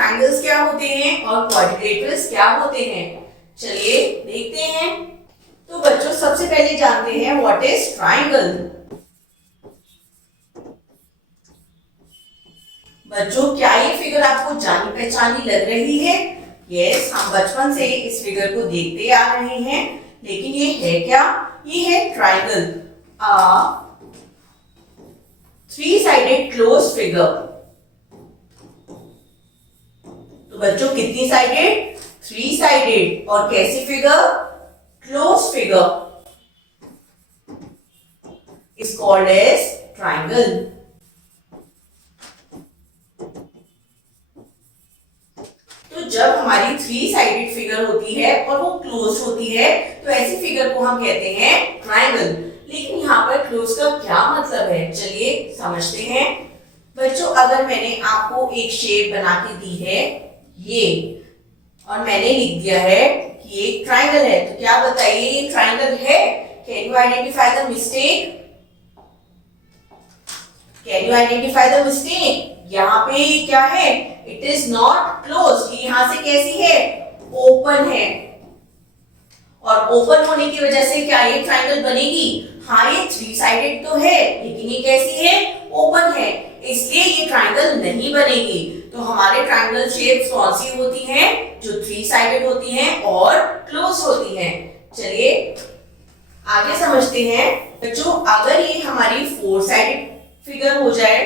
Triangles क्या होते हैं और क्वाड्रिलेटरल्स क्या होते हैं, चलिए देखते हैं। तो बच्चों सबसे पहले जानते हैं व्हाट इज ट्रायंगल। बच्चों क्या ये फिगर आपको जानी पहचानी लग रही है? यस, हम बचपन से इस फिगर को देखते आ रहे हैं, लेकिन ये है क्या? ये है triangle, a three sided close figure. तो बच्चों कितनी साइडेड? Three sided. और कैसी figure? Close figure is called as triangle. तो जब हमारी थ्री साइडेड फिगर होती है और वो क्लोज होती है तो ऐसी फिगर को हम कहते हैं ट्रायंगल। लेकिन यहाँ पर क्लोज का क्या मतलब है, चलिए समझते हैं। बच्चों अगर मैंने आपको एक शेप बना के दी है ये, और मैंने लिख दिया है कि ये एक ट्रायंगल है, तो क्या बताइए ये ट्रायंगल है? Can you identify the mistake? Can you identify the mistake? यहाँ पे क्या है? It is not close. यहाँ से कैसी है? ओपन है। और ओपन होने की वजह से क्या ये ट्रायंगल बनेगी? हाँ, ये थ्री साइडेड तो है, लेकिन ये कैसी है? ओपन है, इसलिए ये ट्रायंगल नहीं बनेगी। तो हमारे ट्रायंगल शेप्स कौन सी होती हैं? जो थ्री साइडेड होती हैं और क्लोज होती हैं। चलिए आगे समझते हैं। बच्चों अगर ये हमारी फोर साइडेड फिगर हो जाए,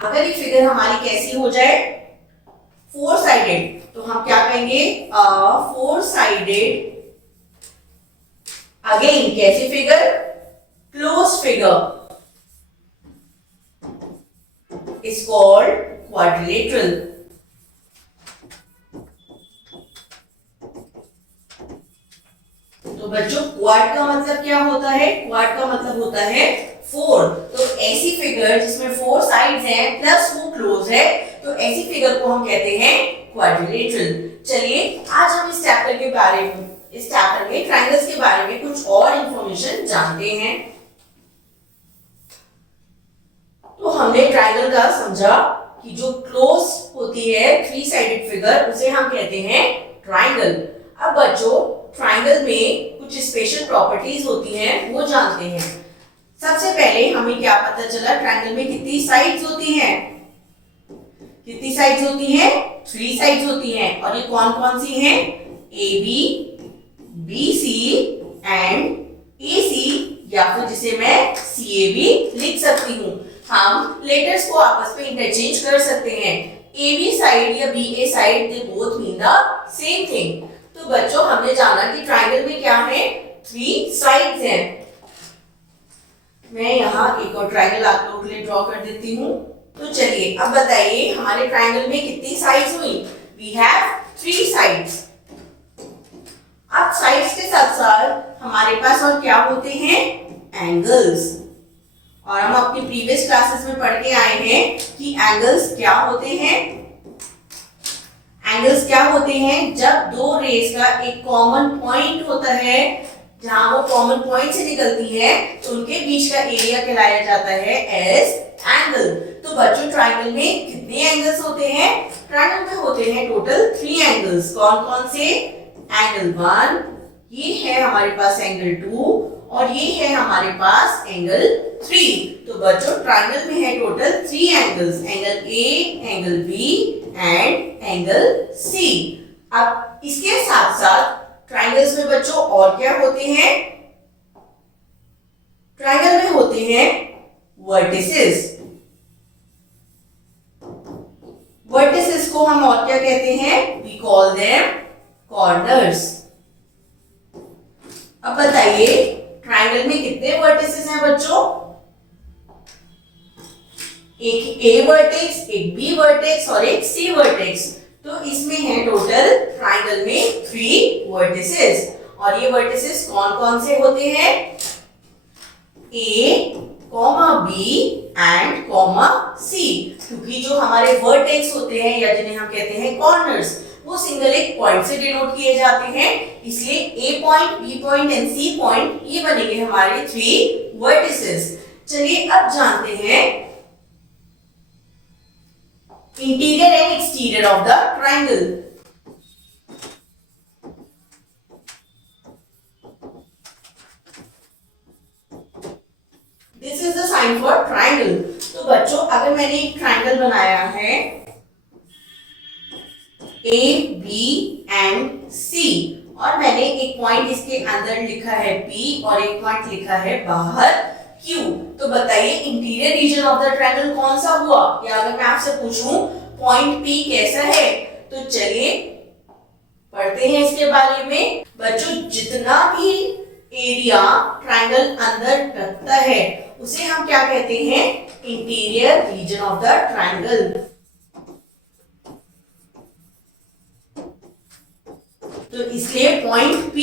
अगर ये फिगर हमारी कैसी हो जाए? फोर साइडेड, तो हम क्या कहेंगे? फोर साइडेड अगेन कैसी figure? Close figure is called quadrilateral। तो बच्चों क्वाड का मतलब क्या होता है? क्वाड का मतलब होता है फोर। तो ऐसी फिगर जिसमें फोर साइड्स हैं प्लस वो क्लोज है, तो ऐसी फिगर को हम कहते हैं क्वाड्रिलेटरल। चलिए आज हम इस चैप्टर के बारे में, इस चैप्टर में ट्रायंगल्स के बारे में कुछ और इंफॉर्मेशन जानते हैं। तो हमने ट्रायंगल का समझा कि जो क्लोज होती है थ्री साइडेड फिगर उसे हम कहते हैं ट्रायंगल। अब बच्चों ट्रायंगल में कुछ स्पेशल प्रॉपर्टीज होती हैं, वो जानते हैं। सबसे पहले हमें क्या पता चला? ट्रायंगल में कितनी साइड्स होती हैं? कितनी साइड्स होती हैं? थ्री साइड्स होती हैं। और ये कौन कौन सी हैं? A B, B C and A C, या फिर जिसे मैं सी ए भी लिख सकती हूँ। हम लेटर्स को आपस में इंटरचेंज कर सकते हैं। ए बी साइड या B A side, they both mean the same thing. तो बच्चों हमने जाना कि ट्रायंगल में क्या है? थ्री साइड्स हैं। मैं यहाँ एक और ट्रायंगल आप लोगों के लिए ड्रॉ कर देती हूँ। तो चलिए अब बताइए हमारे ट्रायंगल में कितनी साइड्स हुई? We have three sides. अब साइड्स के साथ साथ हमारे पास और क्या होते हैं? एंगल्स। और हम अपनी प्रीवियस क्लासेस में पढ़ के आए हैं कि एंगल्स क्या होते हैं? एंगल्स क्या होते हैं? जब दो रेज का एक कॉमन पॉइंट होता है, जहां वो कॉमन पॉइंट से निकलती है, तो उनके बीच का एरिया कहलाया जाता है एज एंगल। तो बच्चों ट्रायंगल में कितने एंगल्स होते हैं? ट्रायंगल में होते हैं टोटल थ्री एंगल्स। कौन कौन से? एंगल 1, ये है हमारे पास एंगल 2, और ये है हमारे पास एंगल 3। तो बच्चों ट्रायंगल में है total three angles, angle A, angle B and angle C. अब इसके साथ साथ ट्रायंगल्स में बच्चों और क्या होते हैं? ट्रायंगल में होते हैं वर्टिसेस। वर्टिसेस को हम और क्या कहते हैं? We call them corners. अब बताइए ट्रायंगल में कितने वर्टिसेस हैं बच्चों? एक ए वर्टेक्स, एक बी वर्टेक्स और एक सी वर्टेक्स। तो इसमें है टोटल ट्रायंगल में थ्री वर्टिसेस। और ये वर्टिसेस कौन कौन से होते हैं? A, B and C. क्योंकि जो हमारे वर्टेक्स होते हैं या जिन्हें हम कहते हैं कॉर्नर्स, वो सिंगल एक पॉइंट से डिनोट किए जाते हैं, इसलिए A point, B point and C point ये बनेंगे हमारे थ्री वर्टिसेस। चलिए अब जानते हैं interior and exterior of the triangle. This is the sign for triangle. तो बच्चों अगर मैंने एक ट्राइंगल बनाया है ए बी एंड सी और मैंने एक पॉइंट इसके अंदर लिखा है P और एक पॉइंट लिखा है बाहर Q, तो बताइए interior region of the triangle कौन सा हुआ? या अगर मैं आपसे पूछूं पॉइंट P कैसा है, तो चलिए पढ़ते हैं इसके बारे में। बच्चों जितना भी एरिया ट्रायंगल अंदर रखता है उसे हम क्या कहते हैं? Interior region of the triangle. तो इसलिए पॉइंट P,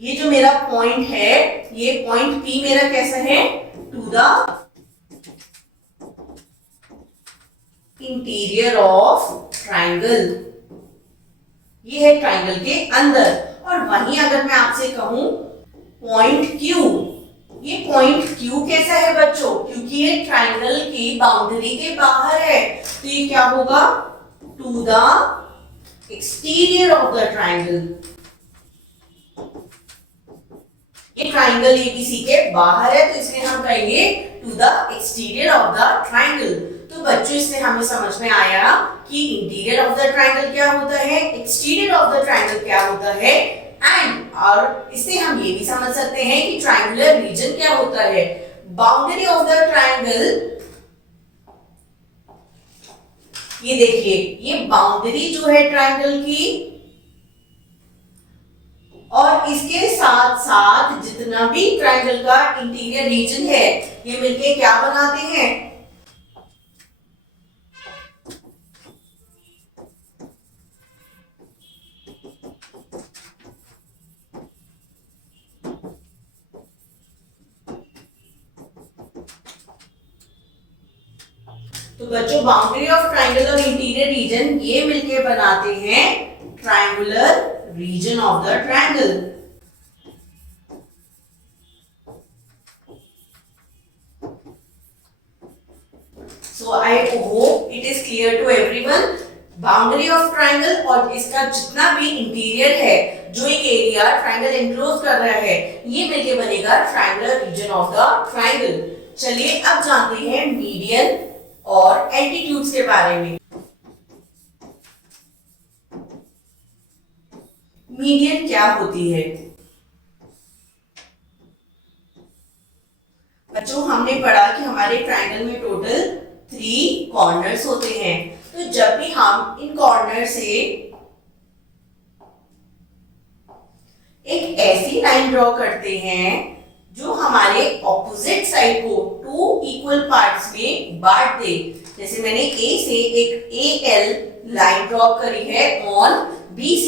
ये जो मेरा पॉइंट है, ये पॉइंट P मेरा कैसा है? To the interior of triangle. ये है ट्राइंगल के अंदर। और वहीं अगर मैं आपसे कहूं पॉइंट Q, ये पॉइंट Q कैसा है बच्चों? क्योंकि ये ट्राइंगल की बाउंड्री के बाहर है, तो ये क्या होगा? To the exterior of the triangle. ये ट्राइंगल एबीसी के बाहर है, तो इसलिए हम कहेंगे to the exterior of the triangle. तो बच्चों इससे हमें समझ में आया कि इंटीरियर ऑफ द ट्राइंगल क्या होता है, एक्सटीरियर ऑफ द ट्राइंगल क्या होता है, एंड और इससे हम ये भी समझ सकते हैं कि ट्राइंगुलर रीजन क्या होता है। बाउंड्री ऑफ द ट्राइंगल, ये देखिए ये बाउंड्री जो है ट्राइंगल की, और इसके साथ साथ जितना भी ट्राइंगल का इंटीरियर रीजन है ये मिलके क्या बनाते हैं? तो बच्चों बाउंड्री ऑफ ट्राइंगल और इंटीरियर रीजन ये मिलके बनाते हैं triangular region of the triangle. So I hope it is clear to everyone. Boundary of triangle और इसका जितना भी इंटीरियर है, जो एक एरिया ट्राइंगल एनक्लोज कर रहा है, ये मिलके बनेगा triangular region of the triangle. चलिए अब जानते हैं मीडियन और एल्टीट्यूड्स के बारे में। मीडियन क्या होती है? बच्चों हमने पढ़ा कि हमारे ट्राइंगल में टोटल 3 कॉर्नर्स होते हैं। तो जब भी हम इन कॉर्नर से एक ऐसी लाइन ड्रॉ करते हैं जो हमारे ऑपोजिट साइड को 2 इक्वल पार्ट्स में बांट दे, जैसे मैंने ए से एक AL लाइन ड्रॉ करी है ऑन BC,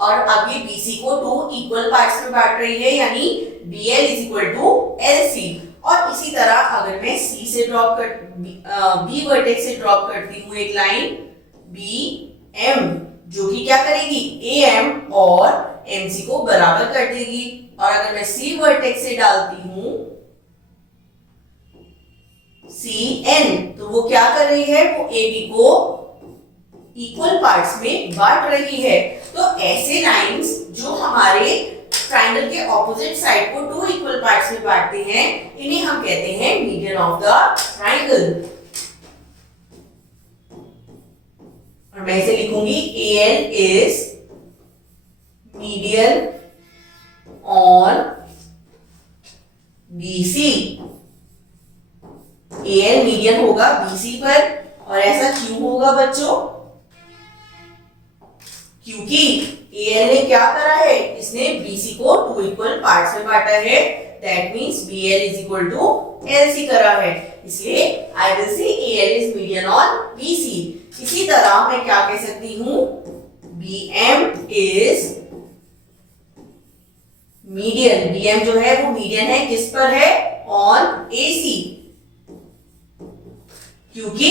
और अब ये BC को 2 इक्वल पार्ट्स में बांट रही है, यानी BL is equal to LC। और इसी तरह अगर मैं C से ड्रॉप कर B वर्टेक्स से ड्रॉप करती हूँ एक लाइन BM, जो कि क्या करेगी? AM और MC को बराबर कर देगी। और अगर मैं C वर्टेक्स से डालती हूँ CN, तो वो क्या कर रही है? वो AB को इक्वल पार्ट्स में बांट रही है। तो ऐसे लाइंस जो हमारे ट्राइंगल के ऑपोजिट साइड को 2 इक्वल पार्ट्स में बांटते हैं, इन्हें हम कहते हैं मीडियन ऑफ द ट्राइंगल। और मैं इसे लिखूंगी AL is median on BC। AL median होगा BC पर, और ऐसा क्यों होगा बच्चों? क्योंकि AL ने क्या करा है? इसने BC को 2 इक्वल पार्ट्स में बांटा है, that means BL is equal to LC करा है, इसलिए I will say AL is median on BC। इसी तरह मैं क्या कह सकती हूँ? BM is median. BM जो है वो मीडियन है, किस पर है? ऑन AC, क्योंकि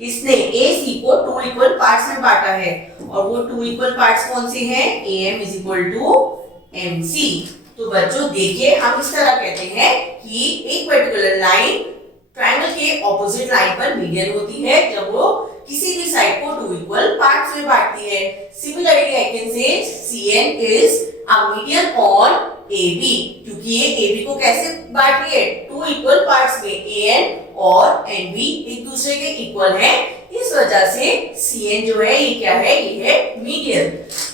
इसने AC को 2 इक्वल पार्ट्स में बांटा है, और वो 2 इक्वल पार्ट्स कौन से हैं? AM is equal to MC। तो बच्चों देखिए हम इस तरह कहते हैं कि एक पर्टिकुलर लाइन ट्राइंगल के ऑपोजिट लाइन पर मीडियन होती है जब वो किसी भी साइड को टू इक्वल पार्ट्स में बांटती है। Similarly I can say CN is a median on AB, क्योंकि ये AB को कैसे बांट रही है, टू इक्वल पार्ट्स में। AN और NB एक दूसरे के इक्वल हैं, इस वजह से CN जो है ये क्या है, ये है मीडियन।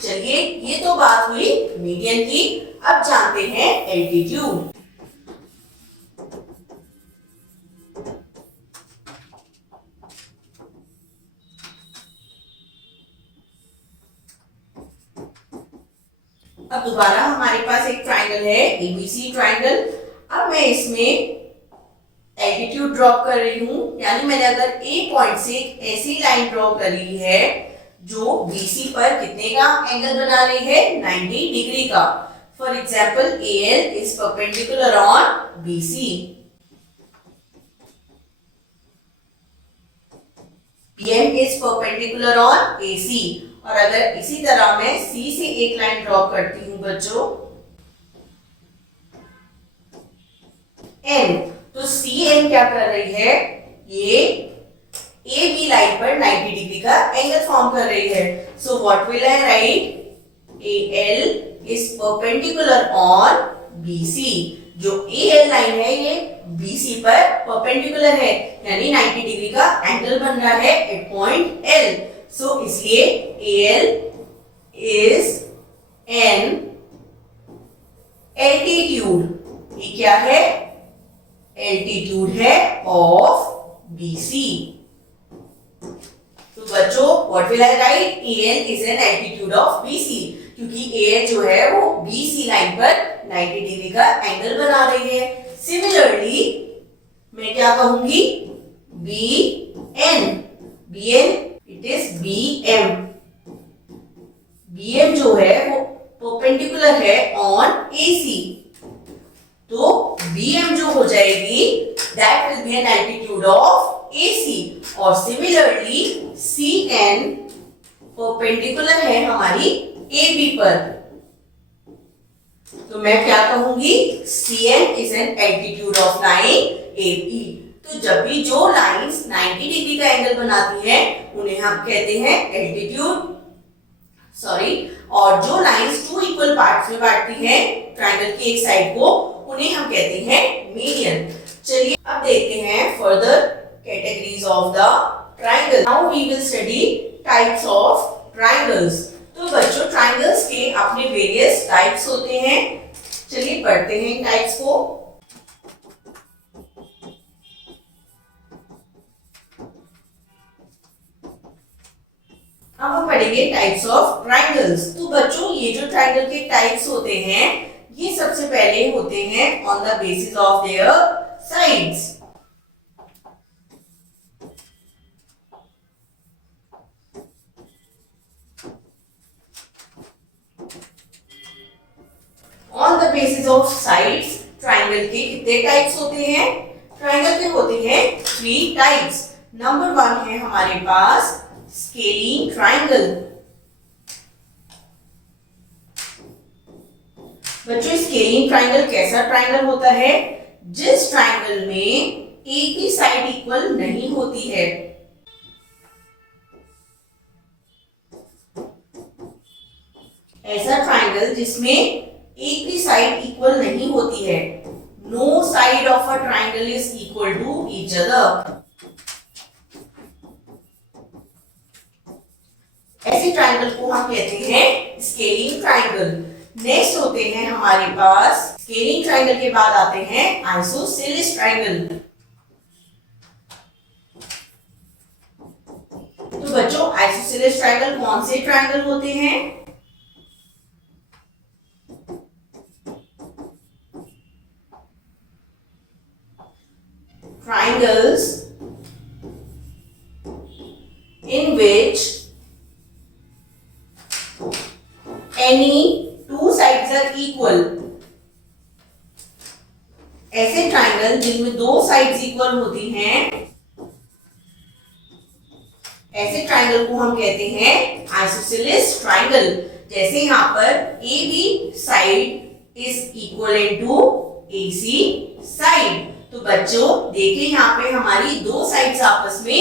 चलिए ये तो बात हुई मीडियन की। अब जानते हैं एल्टीट्यूड। अब दोबारा हमारे पास एक ट्राइंगल है ABC ट्राइंगल। अब मैं इसमें एल्टीट्यूड ड्रॉ कर रही हूं, यानी मैंने अगर A पॉइंट से एक ऐसी लाइन ड्रॉ करी है जो BC पर कितने का एंगल बना रही है, 90 डिग्री का। For example AL is perpendicular on BC, PM is perpendicular on AC। और अगर इसी तरह मैं C से एक लाइन ड्रॉ करती हूं बच्चों N, तो CN क्या कर रही है, ये AB लाइन पर 90 डिग्री का एंगल फॉर्म कर रही है। So what will I right, AL is perpendicular on BC। जो AL लाइन है ये BC पर परपेंडिकुलर है, यानी 90 डिग्री का एंगल बन रहा है एट पॉइंट L। सो इसलिए AL इज एन एल्टीट्यूड। ये क्या है, एल्टीट्यूड है ऑफ BC। तो बच्चों what will I right, AL is an altitude of BC, क्योंकि AL जो है वो BC लाइन पर 90 डिग्री का एंगल बना रही है। सिमिलरली मैं क्या कहूंगी, BN it is BM। BM जो है वो परपेंडिकुलर है ऑन AC, तो BM जो हो जाएगी that will be an altitude of AC। और सिमिलरली CN परपेंडिकुलर है हमारी AB पर, तो मैं क्या कहूंगी, CN is an altitude of line AB। तो जब भी जो लाइंस 90 डिग्री का एंगल बनाती हैं उन्हें हम कहते हैं एल्टीट्यूड, और जो लाइंस टू इक्वल पार्ट्स में बांटती हैं ट्राइंगल की एक साइड को, उन्हें हम कहते हैं मीडियन। चलिए अब देखते हैं further categories of the triangle. Now we will study types of triangles. तो बच्चों ट्राइंगल्स के अपने वेरियस टाइप्स होते हैं, चलिए पढ़ते हैं इन टाइप्स को। अब हम पढ़ेंगे टाइप्स ऑफ ट्राइंगल्स। तो बच्चों ये जो ट्राइंगल के टाइप्स होते हैं ये सबसे पहले होते हैं on the basis of their sides. On the basis of sides triangle के कितने टाइप्स होते हैं, ट्राइंगल के होते हैं 3 टाइप्स। नंबर 1 है हमारे पास स्केलिंग ट्राइंगल। बच्चों स्केलिंग ट्राइंगल कैसा ट्राइंगल होता है, जिस ट्राइंगल में एक भी साइड इक्वल नहीं होती है। ऐसा ट्राइंगल जिसमें एक भी साइड इक्वल नहीं होती है। No side of a triangle is equal to each other. ऐसे ट्राइंगल को हम कहते हैं स्केलिंग ट्राइंगल। नेक्स्ट होते हैं हमारे पास, स्केलिंग ट्राइंगल के बाद आते हैं आइसोसेलेस ट्राइंगल। तो बच्चों आइसोसेलेस ट्राइंगल कौन से ट्राइंगल होते हैं, triangles in which any two sides are equal। ऐसे ट्राइंगल जिनमें दो साइड्स इक्वल होती हैं, ऐसे ट्राइंगल को हम कहते हैं आइसोसेलेस ट्राइंगल। जैसे यहाँ पर AB side is equal to AC side, तो बच्चों देखिए यहाँ पे हमारी दो साइड्स आपस में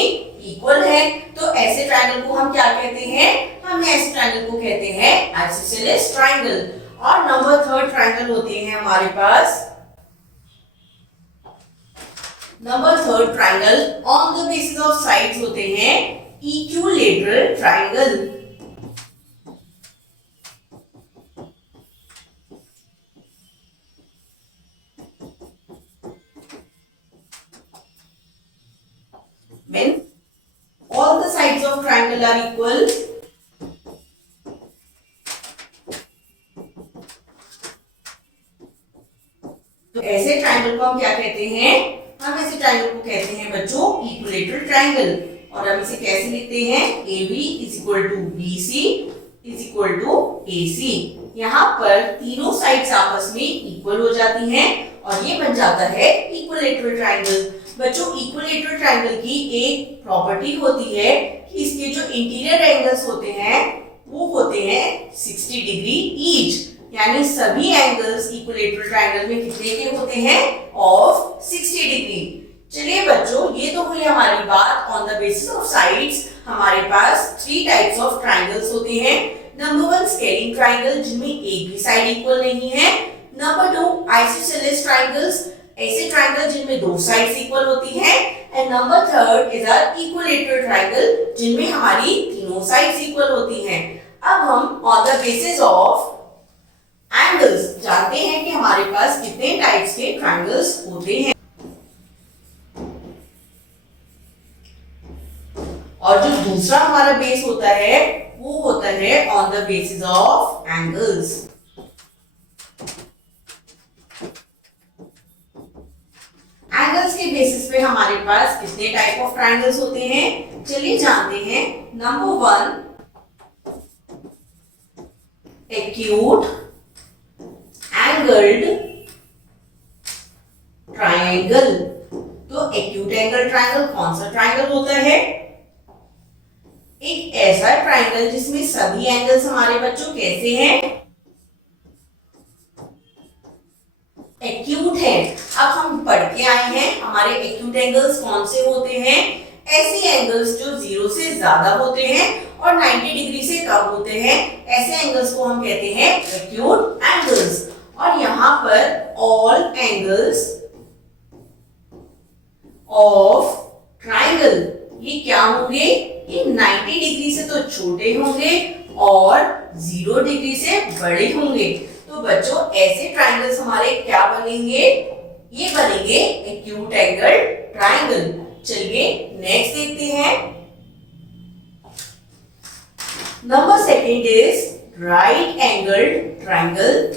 इक्वल है, तो ऐसे ट्रायंगल को हम क्या कहते हैं? हम ऐसे ट्रायंगल को कहते हैं आइसोसेलेस ट्रायंगल। और नंबर थर्ड ट्रायंगल होते हैं हमारे पास, number third triangle on the basis of sides होते हैं equilateral triangle. When all the sides of triangle are equal, तो ऐसे ट्रायंगल को हम क्या कहते हैं? हम ऐसे ट्रायंगल को कहते हैं बच्चों इक्विलैटरल ट्रायंगल। और हम इसे कैसे लिखते हैं? AB is equal to BC is equal to AC। यहाँ पर तीनों साइड्स आपस में इक्वल हो जाती हैं और ये बन जाता है इक्विलैटरल ट्रायंगल। बच्चों इक्विलैटरल ट्रायंगल की एक प्रॉपर्टी होती है कि इसके जो इंटीरियर एंगल्स होते हैं वो होते हैं 60 डिग्री ईच, यानी सभी एंगल्स इक्विलैटरल ट्रायंगल में कितने के होते हैं? Of 60 degree. चलिए बच्चों ये तो हुई हमारी बात on the basis of sides. हमारे पास 3 टाइप्स ऑफ ट्रायंगल्स होते हैं। नंबर 1 स्केलिंग ट्रायंगल जिनमें एक भी साइड इक्वल नहीं है। नंबर 2 आइसोसेलेस ट्रायंगल्स, ऐसे ट्रायंगल जिनमें दो साइड्स इक्वल होती हैं। And number 3 is are equilateral triangle जिनमें हमारी तीनों साइड्स इक्वल होती हैं। अब हम on the basis of angles जानते हैं कि हमारे पास कितने टाइप्स के ट्रायंगल्स होते हैं। और जो दूसरा हमारा बेस होता है वो होता है on the basis of angles. Angles के बेसिस पे हमारे पास कितने टाइप ऑफ ट्रायंगल्स होते हैं? चलिए जानते हैं। Number 1 acute angled triangle. तो एक्यूट एंगल ट्रायंगल कौन सा ट्रायंगल होता है? एक ऐसा ट्रायंगल जिसमें सभी एंगल्स हमारे बच्चों कैसे हैं? एक्यूट है। अब हम पढ़ के आए हैं हमारे एक्यूट एंगल्स कौन से होते हैं? ऐसे एंगल्स जो 0 से ज्यादा होते हैं और 90 डिग्री से कम होते हैं, ऐसे एंगल्स को हम कहते हैं एक्यूट एंगल्स। और यहाँ पर ऑल एंगल्स ऑफ ट्रायंगल ये क्या होंगे? ये 90 डिग्री से तो छोटे होंगे और 0 डिग्री से बड़े होंगे। तो बच्चों ऐसे ट्रायंगल्स हमारे क्या बनेंगे? ये बनेंगे एक्यूट एंगल ट्रायंगल। चलिए नेक्स्ट देखते हैं। Number 2 is right angle triangle.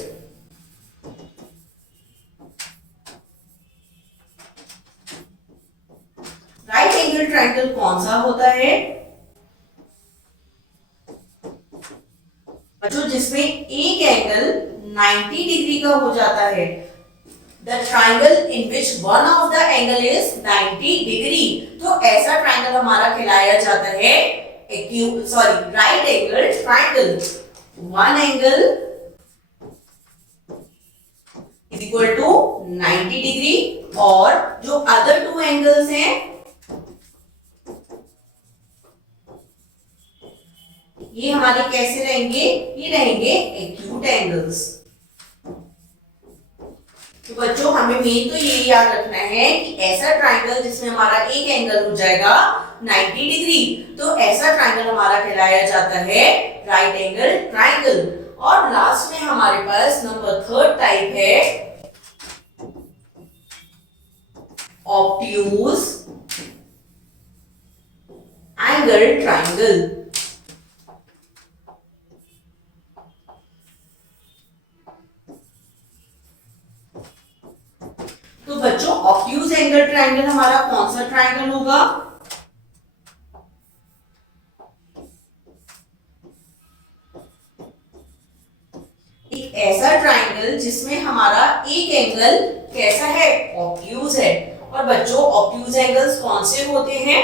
Right angle triangle कौन सा होता है? बच्चों जिसमें एक एंगल 90 डिग्री का हो जाता है। The triangle in which one of the angle is 90 degree। तो ऐसा ट्रायंगल हमारा कहलाया जाता है right angle triangle. One angle is equal to 90 degree और जो अदर 2 एंगल्स हैं ये हमारे कैसे रहेंगे? ये रहेंगे एक्यूट एंगल्स। तो बच्चों हमें मेन तो ये याद रखना है कि ऐसा ट्रायंगल जिसमें हमारा एक एंगल हो जाएगा 90 डिग्री, तो ऐसा ट्रायंगल हमारा कहलाया जाता है राइट एंगल ट्रायंगल। और लास्ट में हमारे पास नंबर 3 टाइप है ऑब्ट्यूज एंगल ट्रायंगल। तो बच्चों ऑब्ट्यूज एंगल ट्रायंगल हमारा कौन सा ट्रायंगल होगा? एक ऐसा ट्रायंगल जिसमें हमारा एक एंगल कैसा है? ऑब्ट्यूज है। और बच्चों ऑब्ट्यूज एंगल्स कौन से होते हैं?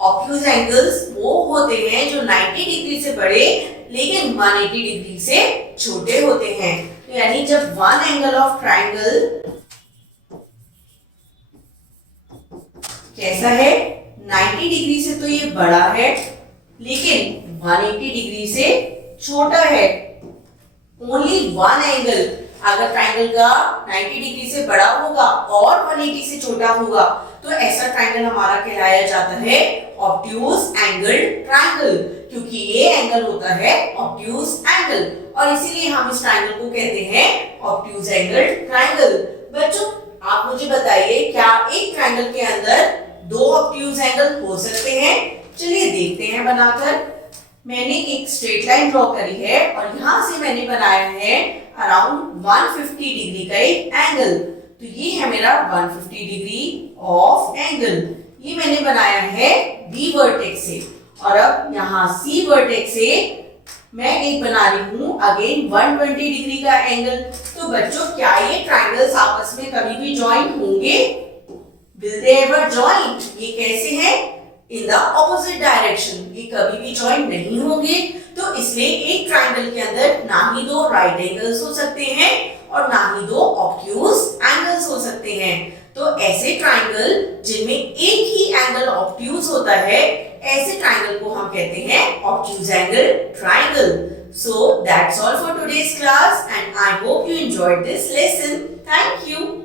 ऑब्ट्यूज एंगल्स वो होते हैं जो 90 डिग्री से बड़े लेकिन 180 डिग्री से छोटे होते हैं। तो यानी जब वन एंगल ऑफ ट्रायंगल कैसा है, 90 डिग्री से तो ये बड़ा है, लेकिन 180 डिग्री से छोटा है। ओनली वन एंगल, अगर ट्राइंगल का 90 डिग्री से बड़ा होगा और 180 से छोटा होगा तो ऐसा ट्राइंगल हमारा कहलाया जाता है ऑब्ट्यूज एंगल ट्राइंगल, क्योंकि ये एंगल होता है ऑब्ट्यूज एंगल और इसीलिए हम इस ट्राइंगल को कहते हैं ऑब्ट्यूज एंगल ट्राइंगल। बच्चों आप मुझे बताइए, क्या एक ट्राइंगल के अंदर दो ऑब्ट्यूज एंगल हो सकते हैं? चलिए देखते हैं बनाकर। मैंने एक स्ट्रेट लाइन ड्रॉ करी है और यहां से मैंने बनाया है अराउंड 150 डिग्री का एक एंगल। तो ये है मेरा 150 डिग्री ऑफ एंगल, ये मैंने बनाया है बी वर्टेक्स से। और अब यहाँ सी वर्टेक्स से मैं एक बना रही हूँ अगेन 120 डिग्री का एंगल। तो बच्चों क्या ये ट्राइंगल्स आपस में कभी भी ज्वाइन होंगे? Will they ever join? ये कैसे है? In the opposite direction, ये कभी भी ज्वाइन नहीं होंगे। तो इसलिए एक ट्राइंगल के अंदर ना ही दो राइट एंगल्स हो सकते हैं और ना ही दो ऑब्ट्यूज एंगल्स हो सकते हैं। तो ऐसे ट्राइंगल जिनमें एक ही एंगल ऑब्ट्यूज होता है, ऐसे ट्राइंगल को हम कहते हैं obtuse angle triangle. So that's all for today's class and I hope you enjoyed this lesson. Thank you.